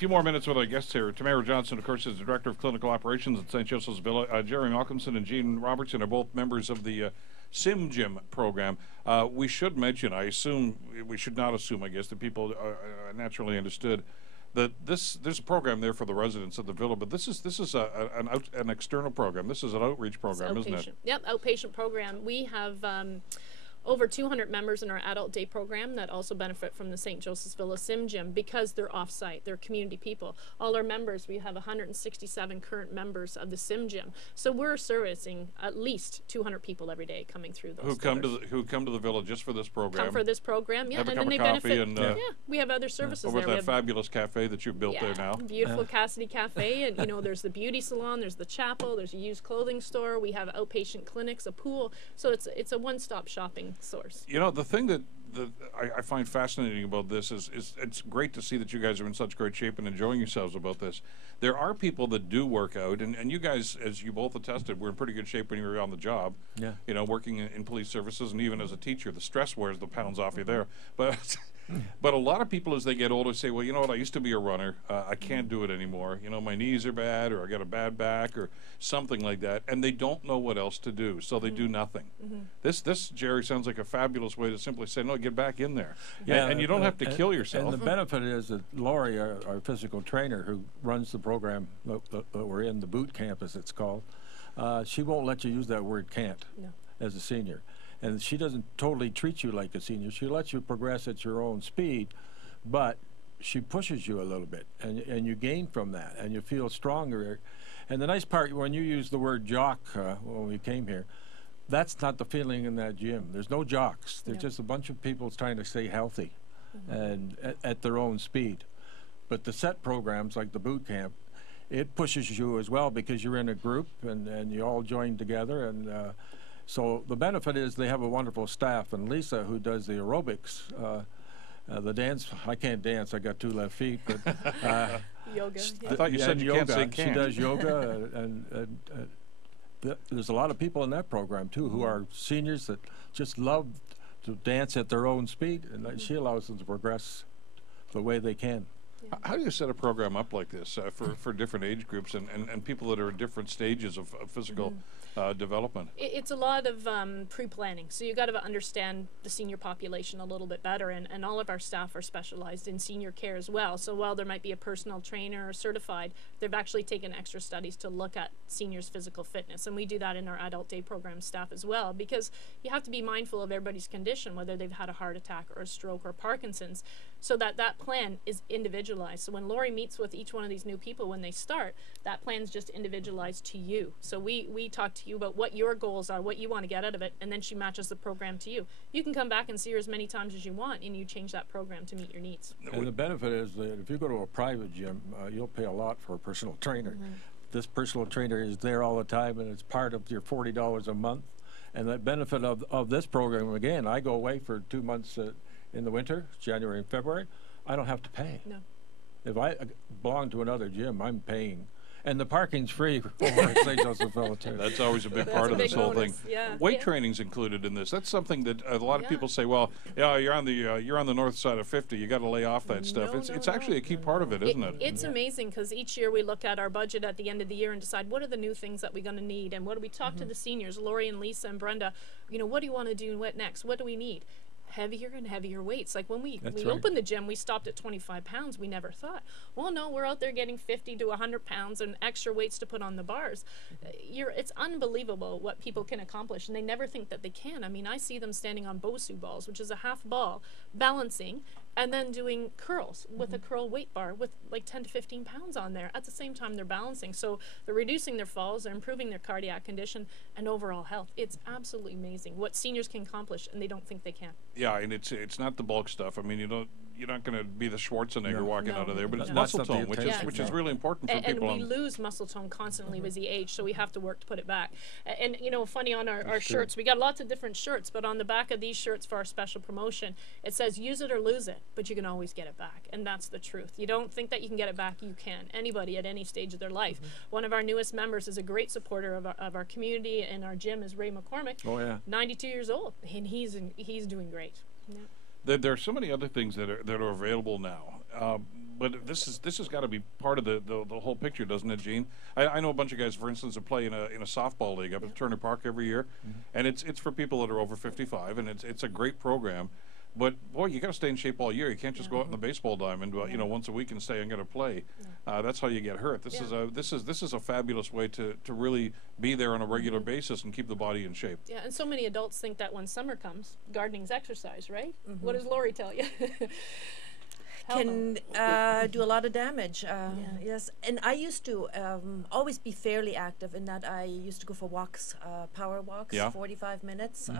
few more minutes with our guests here. Tamara Johnson, of course, is the Director of Clinical Operations at St. Joseph's Villa. Jerry Malcolmson and Gene Robertson are both members of the Sim Gym program. We should mention, I assume, we should not assume, I guess, that people naturally understood that there's a program there for the residents of the villa, but this is an external program. This is an outreach program, isn't it? Yep, outpatient program. We have over 200 members in our adult day program that also benefit from the St. Joseph's Villa Sim Gym because they're off-site, they're community people. All our members, we have 167 current members of the Sim Gym. So we're servicing at least 200 people every day coming through those who come to the villa just for this program. Come for this program, yeah. Have a and cup then of they coffee benefit. and we have other services over there. That fabulous cafe that you've built there now. Beautiful Cassidy Cafe, and there's the beauty salon, there's the chapel, there's a used clothing store, we have outpatient clinics, a pool. So it's a one-stop shopping source. The thing that I find fascinating about this is it's great to see that you guys are in such great shape and enjoying yourselves about this. There are people that do work out, and you guys, as you both attested, were in pretty good shape when you were on the job. Yeah. Working in police services, and even as a teacher, the stress wears the pounds off you there. But a lot of people, as they get older, say, well, you know what, I used to be a runner. I can't do it anymore. My knees are bad, or I got a bad back, or something like that, and they don't know what else to do, so they do nothing. This, Jerry, sounds like a fabulous way to simply say, no, get back in there. Yeah, and you don't have to kill yourself. And the benefit is that Lori, our physical trainer, who runs the program that we're in, the boot camp as it's called, she won't let you use that word can't as a senior. And she doesn't totally treat you like a senior. She lets you progress at your own speed, but she pushes you a little bit, and you gain from that, and you feel stronger. And the nice part, when you use the word jock when we came here, that's not the feeling in that gym. There's no jocks. There's just a bunch of people trying to stay healthy and at their own speed. But the set programs like the boot camp, it pushes you as well because you're in a group and you all join together. And so the benefit is they have a wonderful staff. And Lisa, who does the aerobics, the dance, I can't dance. I got 2 left feet. But yoga. I thought you said you can't say can't. She does yoga, and there's a lot of people in that program too who are seniors that just love to dance at their own speed, and she allows them to progress the way they can. How do you set a program up like this for different age groups and people that are at different stages of physical development? It's a lot of pre-planning. So you got to understand the senior population a little bit better, and all of our staff are specialized in senior care as well. So while there might be a personal trainer or certified, they've actually taken extra studies to look at seniors' physical fitness, and we do that in our adult day program staff as well, because you have to be mindful of everybody's condition, whether they've had a heart attack or a stroke or Parkinson's, so that plan is individualized. So when Lori meets with each one of these new people when they start, that plan's just individualized to you. So we talk to you about what your goals are, what you want to get out of it, and then she matches the program to you. You can come back and see her as many times as you want, and you change that program to meet your needs. And the benefit is that if you go to a private gym, you'll pay a lot for a personal trainer. This personal trainer is there all the time, and it's part of your $40 a month. And the benefit of this program, again, I go away for 2 months in the winter, January and February. I don't have to pay. No. If I belong to another gym, I'm paying. And the parking's free over at St. Joseph Villa too. That's always a big part of this whole thing. Yeah. Weight training's included in this. That's something that a lot of people say, well, yeah, you're on the north side of 50. You got to lay off that stuff. It's actually a key part of it, isn't it? It's amazing because each year we look at our budget at the end of the year and decide what are the new things that we're going to need, and what do we talk to the seniors, Lori and Lisa and Brenda, what do you want to do next? What do we need? Heavier and heavier weights. Like when we opened the gym, we stopped at 25 pounds. We never thought, well, no, we're out there getting 50 to 100 pounds and extra weights to put on the bars. It's unbelievable what people can accomplish, and they never think that they can. I mean, I see them standing on Bosu balls, which is a half ball, balancing, and then doing curls with a curl weight bar with like 10 to 15 pounds on there. At the same time, they're balancing. So they're reducing their falls, they're improving their cardiac condition and overall health. It's absolutely amazing what seniors can accomplish, and they don't think they can. Yeah, and it's not the bulk stuff. I mean, you're not going to be the Schwarzenegger walking out of there, but it's No. muscle tone, which is really important for people. And we lose muscle tone constantly with the age, so we have to work to put it back. And funny, on our shirts, we got lots of different shirts, but on the back of these shirts for our special promotion, it says use it or lose it, but you can always get it back, and that's the truth. You don't think that you can get it back, you can. Anybody at any stage of their life. One of our newest members is a great supporter of our community, and our gym is Ray McCormick. Oh yeah, 92 years old, and he's doing great. Yeah. There are so many other things that are available now. but this has got to be part of the whole picture, doesn't it, Gene? I know a bunch of guys, for instance, that play in a softball league up at Turner Park every year, and it's for people that are over 55, and it's a great program. But boy, you got to stay in shape all year. You can't just go out in the baseball diamond, you know, once a week and say I'm going to play. That's how you get hurt. This is a fabulous way to really be there on a regular basis and keep the body in shape. Yeah, and so many adults think that when summer comes, gardening's exercise, right? What does Lori tell you? Can do a lot of damage. Yes, and I used to always be fairly active in that I used to go for walks, power walks, 45 minutes.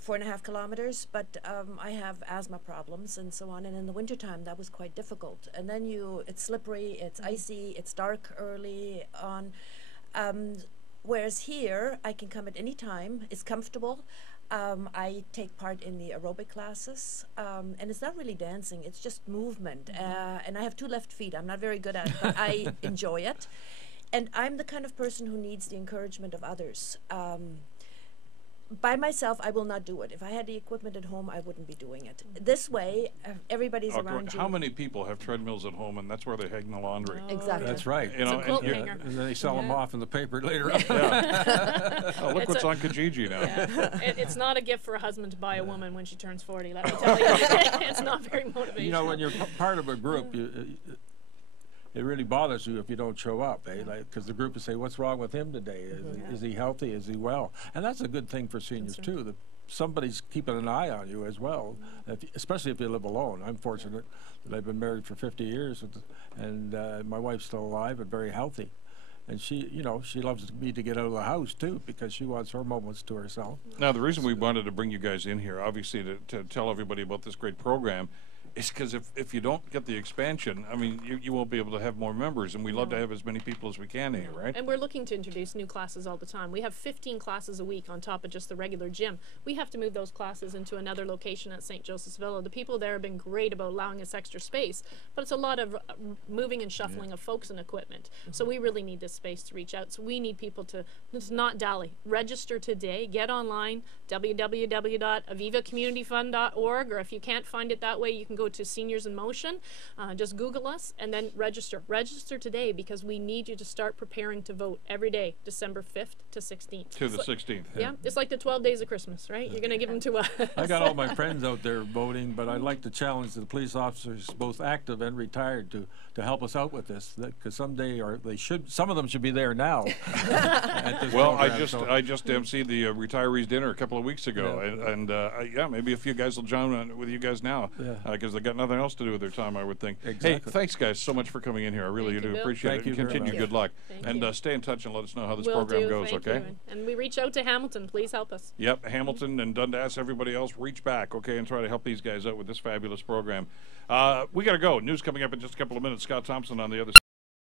4.5 kilometers, but I have asthma problems and so on, and in the wintertime that was quite difficult. And then it's slippery, it's icy, it's dark early on, whereas here I can come at any time, it's comfortable. I take part in the aerobic classes, and it's not really dancing, it's just movement. And I have 2 left feet, I'm not very good at it, but I enjoy it. And I'm the kind of person who needs the encouragement of others. By myself, I will not do it. If I had the equipment at home, I wouldn't be doing it. This way, everybody's around you. How many people have treadmills at home, and that's where they hang the laundry? Exactly. That's right. You know, It's a coat hanger. And then they sell them off in the paper later on. Oh, look what's on Kijiji now. It's not a gift for a husband to buy a woman when she turns 40, let me tell you. It's not very motivational. You know, when you're part of a group, it really bothers you if you don't show up, because the group will say, what's wrong with him today? Is he healthy? Is he well? And that's a good thing for seniors, too, that somebody's keeping an eye on you as well, especially if you live alone. I'm fortunate that I've been married for 50 years, and my wife's still alive and very healthy. And she loves me to get out of the house, too, because she wants her moments to herself. Now, the reason we wanted to bring you guys in here, obviously, to tell everybody about this great program, is because if you don't get the expansion, I mean, you won't be able to have more members, and we love to have as many people as we can here, right? And we're looking to introduce new classes all the time. We have 15 classes a week on top of just the regular gym. We have to move those classes into another location at St. Joseph's Villa. The people there have been great about allowing us extra space, but it's a lot of moving and shuffling of folks and equipment. So we really need this space to reach out. So we need people to just not dally. Register today. Get online, www.avivacommunityfund.org, or if you can't find it that way, you can go to Seniors in Motion. Just Google us and then register. Register today, because we need you to start preparing to vote every day, December 5th to 16th. To the 16th. Yeah, it's like the 12 days of Christmas, right? You're going to give them to us. I got all my friends out there voting, but I'd like to challenge the police officers, both active and retired, to help us out with this, because someday, or some of them should be there now. Well, I just emceed the retirees dinner a couple of weeks ago, and maybe a few guys will join with you guys now, because they got nothing else to do with their time, I would think. Exactly. Hey, thanks, guys, so much for coming in here. I really do appreciate it. Thank you Continue very much. good luck. Thank you. Stay in touch and let us know how this Will program do. goes, Thank okay? you. And we reach out to Hamilton. Please help us. Yep, Hamilton and Dundas, everybody else, reach back, okay, and try to help these guys out with this fabulous program. We got to go. News coming up in just a couple of minutes. Scott Thompson on the other side.